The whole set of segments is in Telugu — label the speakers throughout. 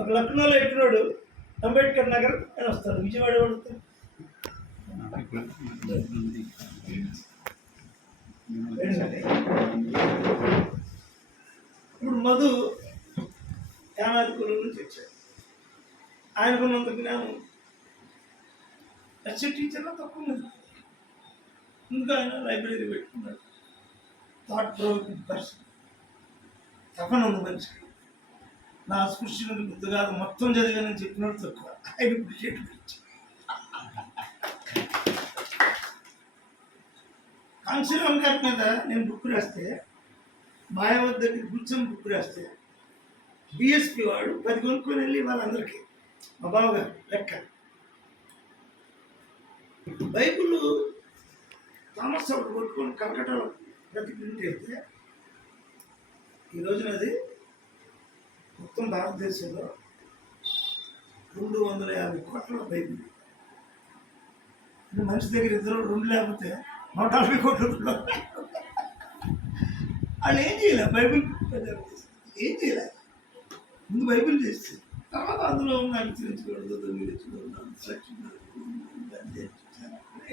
Speaker 1: ఒక లక్నోలో ఎట్టినోడు అంబేద్కర్ నగర్ అని వస్తాడు. విజయవాడ పడుతుంది ఇప్పుడు మధు యానాది కులం నుంచి వచ్చాడు. ఆయనకున్నంత జ్ఞానం ఎస్సీ టీచర్లో తక్కువ ఉంది ఇంకా ఆయన లైబ్రరీ పెట్టుకున్నాడు. థాట్ ప్రోవింగ్ పర్సన్ తపన ఉంది మనిషికి నా స్పృశ్యం గుర్తు కాదు మొత్తం చదివానని చెప్పినట్టు తక్కువ. ఆయన అప్రిషియేట్ గురించి. కాంశీరామ్ గారి మీద నేను బుక్ రాస్తే మాయావతి దగ్గర కూర్చొని బుక్ రాస్తే బిఎస్పి వాడు పది కొనుక్కొని వెళ్ళి వాళ్ళందరికీ. మా బావగారు లెక్క. బైబుల్ థామస్ ఒకటి కొట్టుకొని కలకటాలో ప్రతి ప్రింట్ అయితే ఈ రోజునది మొత్తం భారతదేశంలో రెండు వందల యాభై కోట్ల బైబిల్ మనిషి దగ్గర ఇద్దరు రెండు లేకపోతే నూట నలభై కోట్లు వాళ్ళు ఏం చేయలే? బైబిల్ ఏం చేయలే? ముందు బైబిల్ చేస్తే తర్వాత అందులో ఉన్న అనుసరించకూడదు దొంగిలించకూడదు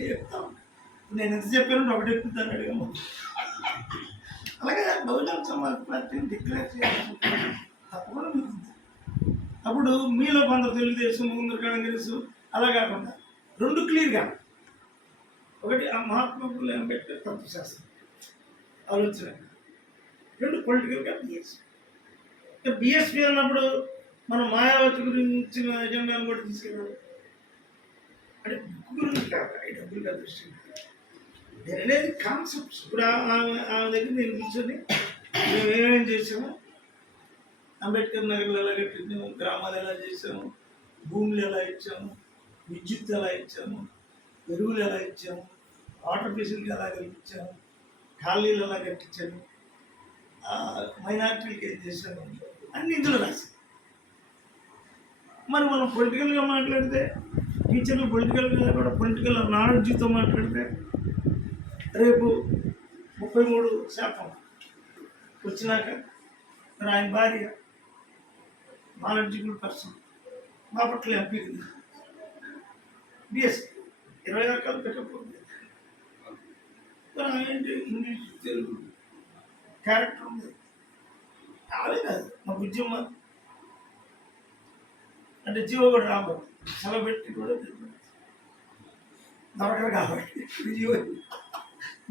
Speaker 1: చెప్తా నేను ఎంత చెప్పాను ఒకటి చెప్తాను అడిగాము. అలాగే బహుజన సమాజ్ పార్టీని డిక్లేర్ చేయాలి. తప్పకుండా మిగులుతుంది. అప్పుడు మీలో కొందరు తెలుగుదేశం కొందరు కాంగ్రెస్ అలా కాకుండా రెండు క్లియర్గా. ఒకటి ఆ మహాత్మా ఫులే అంబేద్కర్ తత్వశాస్త్రం ఆలోచన. రెండు పొలిటికల్గా బిఎస్పీ బిఎస్పీ అన్నప్పుడు మనం మాయావతి గురించి ఎజెండాను కూడా తీసుకెళ్ళాలి అంటే బుక్ గురించి కాదు ఈ డబ్బులుగా దృష్టి నేను అనేది కాన్సెప్ట్స్ ఇప్పుడు ఆమె ఆమె దగ్గర నేను కూర్చొని మేము ఏమేమి చేసాము అంబేద్కర్ నగర్లు ఎలా కట్టించాము గ్రామాలు ఎలా చేసాము భూములు ఎలా ఇచ్చాము విద్యుత్ ఎలా ఇచ్చాము ఎరువులు ఎలా ఇచ్చాము వాటర్ ఫెసిలిటీ ఎలా కల్పించాము ఖాళీలు ఎలా కట్టించాము మైనార్టీలకి ఏం చేశాము అన్ని ఇందులో రాసి మరి మనం పొలిటికల్గా మాట్లాడితే టీచర్లు పొలిటికల్గా కూడా పొలిటికల్ నాలెడ్జ్తో మాట్లాడితే రేపు ముప్పై మూడు శాతం వచ్చినాక మరి ఆయన భార్య knowledgeable person. Bapatla MP BS ఇరవై రకాలు పెట్టకపోతే మరి ఏంటి? ఇంగ్లీష్ తెలుగు. క్యారెక్టర్ ఉంది. అవే కాదు మా బుజ్జమ్మ. అంటే జీవో కూడా రాబో సెలవు పెట్టి కూడా దొరకరు కాబట్టి. జీవో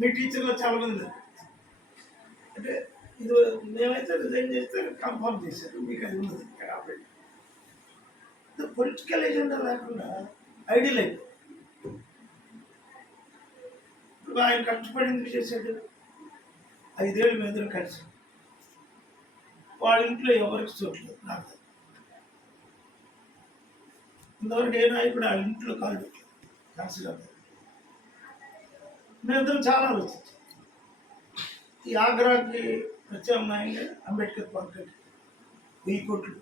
Speaker 1: మీ టీచర్లో చాలా మంది అంటే ఇది మేమైతే రిజైన్ చేస్తే కన్ఫర్మ్ చేశారు. మీకు అది ఉన్నది కాబట్టి పొలిటికల్ ఎజెండా లేకుండా ఐడియల్ అయిపోయింది ఇప్పుడు ఆయన కష్టపడింది చేశాడు? ఐదేళ్ళు మీద కలిసి. వాళ్ళ ఇంట్లో ఎవరికి చూడలేదు నాకు ఇంతవరకు ఏ నాయకుడు ఆ ఇంట్లో కాలు పెట్టలేదు. కాన్సిలర్ మేమిద్దరం చాలా ఆలోచించాం. ఈ ఆగ్రాకి ప్రత్యామ్నాయంగా అంబేద్కర్ పార్క్ వెయ్యి కోట్లు.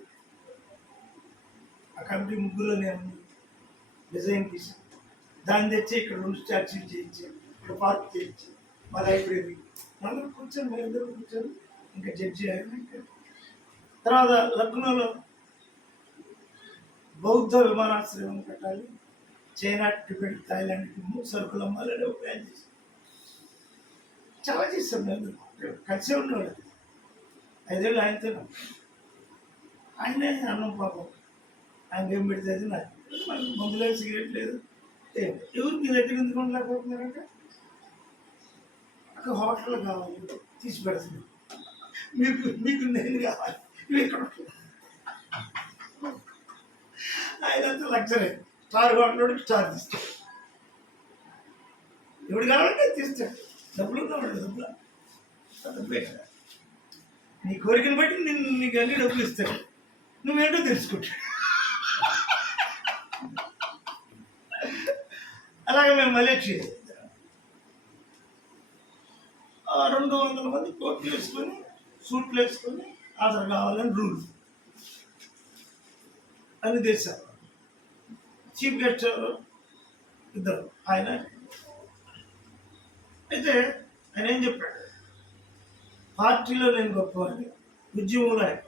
Speaker 1: ఆ కమిటీ ముగ్గురులో నేను డిజైన్ తీసాను దాన్ని తెచ్చి ఇక్కడ రెండు స్టాచ్యూలు చేయించి ఇక్కడ పార్క్ చేయించి మా లైబ్రరీ. అందరూ కూర్చొని మేమిద్దరు కూర్చొని ఇంకా జడ్జి ఆయన ఇంకా. తర్వాత లక్నోలో బౌద్ధ విమానాశ్రయం కట్టాలి. చైనా టిబెట్ థాయిలాండ్కి సరుకులు అమ్మాలని ప్లాన్ చేశాం చాలా చేస్తాం నేను కలిసే ఉండేవాడు ఐదేళ్ళు ఆయనతో ఆయనే అన్నం పాపం. ఆయన ఏం పెడితే అది నాకు మనకి మందు లేదు సిగరెట్ లేదు. ఎవరు మీ దగ్గర ఎందుకు ఉండలేకపోతున్నారంటే? ఒక హోటల్ కావాలి. తీసి పెడుతుంది మీకు మీకు నేను కావాలి. మీరు ఇక్కడ ఆయనంతా ఆయన లగ్జరీ. స్టార్ హోటల్ స్టార్ తీస్తాడు. ఎవడు కావాలంటే తీస్తాడు. డబ్బులు ఉన్నవాడు డబ్బులు? డబ్బులే కదా. నీ కోరికను బట్టి నేను నీకు అన్ని డబ్బులు ఇస్తాడు నువ్వేంటో తెలుసుకుంటా. అలాగే మేము మలేషియా ఆ రెండు వందల మంది కోట్లు వేసుకొని సూట్లు వేసుకొని ఆధార్ కావాలని రూల్. అన్ని దేశాలు. చీఫ్ గెస్ట్ ఇద్దరు. ఆయన అయితే ఆయన ఏం చెప్పాడు? పార్టీలో నేను గొప్పవాడిని ఉద్యమంలో ఆయన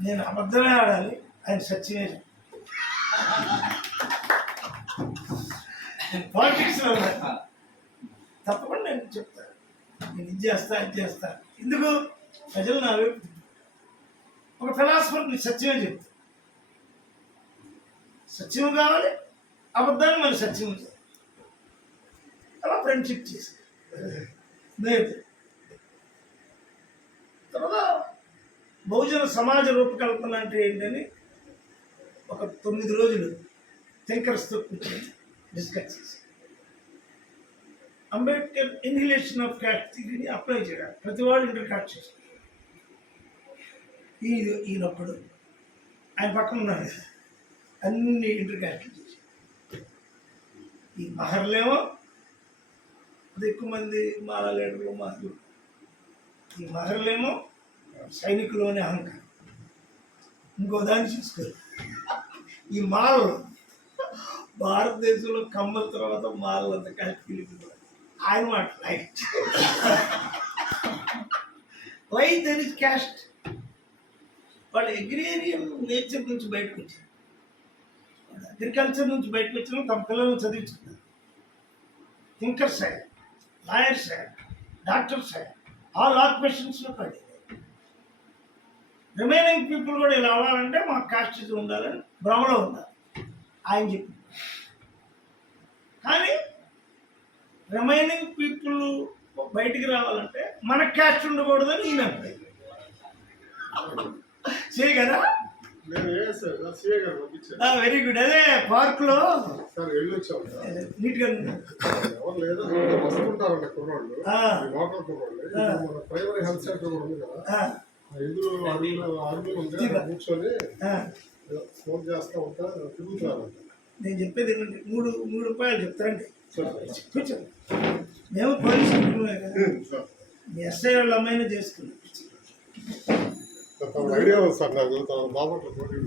Speaker 1: నేను అబద్ధమే ఆడాలి ఆయన సత్యమే నేను పాలిటిక్స్లో తప్పకుండా నేను చెప్తాను నేను ఇది చేస్తా ఇది చేస్తా. ఎందుకు? ప్రజలు నా వైపు ఒక ఫిలాసఫర్ సత్యమే చెప్తాను సత్యం కావాలి అబద్ధాన్ని మరి సత్యం అలా ఫ్రెండ్షిప్ చేసి. స్నేహితులు తర్వాత బహుజన సమాజ రూపకల్పన అంటే ఏంటని ఒక తొమ్మిది రోజులు థింకర్స్తో కూర్చొని డిస్కస్ చేసి. అంబేద్కర్ ఇన్హిలేషన్ ఆఫ్ క్యాస్ట్ థియరీని అప్లై చేయాలి. ప్రతి వాళ్ళు ఇంటర్ క్యాట్ చేస్తారు. ఈ ఆయన పక్కన ఉన్నాడు కదా, అన్ని ఇంటర్ క్యాస్ట్లు ఈ మహర్లేమో అది ఎక్కువ మంది మాల లీడర్లు మహర్లు ఈ మహర్లేమో సైనికులోనే అహంకారం. ఇంకో దాన్ని చూసుకోరు ఈ మాలలు. భారతదేశంలో కమ్మల తర్వాత మాలలు అంత కలిసి ఆయన మాట light. Why there is caste వాళ్ళు అగ్రేరియన్ నేచర్ నుంచి బయటకు వచ్చారు. అగ్రికల్చర్ నుంచి బయటకు వచ్చిన తమ పిల్లలను చదివించుకున్నారు. థింకర్స్ అయ్యారు లాయర్స్ అయ్యారు డాక్టర్స్ అయ్యారు ఆల్ ఆక్యుపేషన్స్లో పడి. రిమైనింగ్ పీపుల్ కూడా ఇలా అవ్వాలంటే మా కాస్ట్ ఇది ఉండాలని భ్రమలో ఉండాలి ఆయన చెప్పి కానీ రిమైనింగ్ పీపుల్ బయటికి రావాలంటే మన క్యాస్ట్ ఉండకూడదని ఈయన అభిప్రాయం. చేయ వెరీ గుడ్ అదే
Speaker 2: మన ప్రైమరీ హెల్త్ సెంటర్ ఉంది కదా. కూర్చొని చేస్తూ ఉంటా తిరుగుతున్నారంట
Speaker 1: నేను చెప్పేది ఏంటంటే మూడు మూడు రూపాయలు చెప్తారండి. కూర్చోండి. మేము పోలీసు మీ ఎస్ఐ వాళ్ళ అమ్మాయినా చేసుకున్నాం.
Speaker 2: ఐడియా సార్ నాకు బాపట్ల పోటీ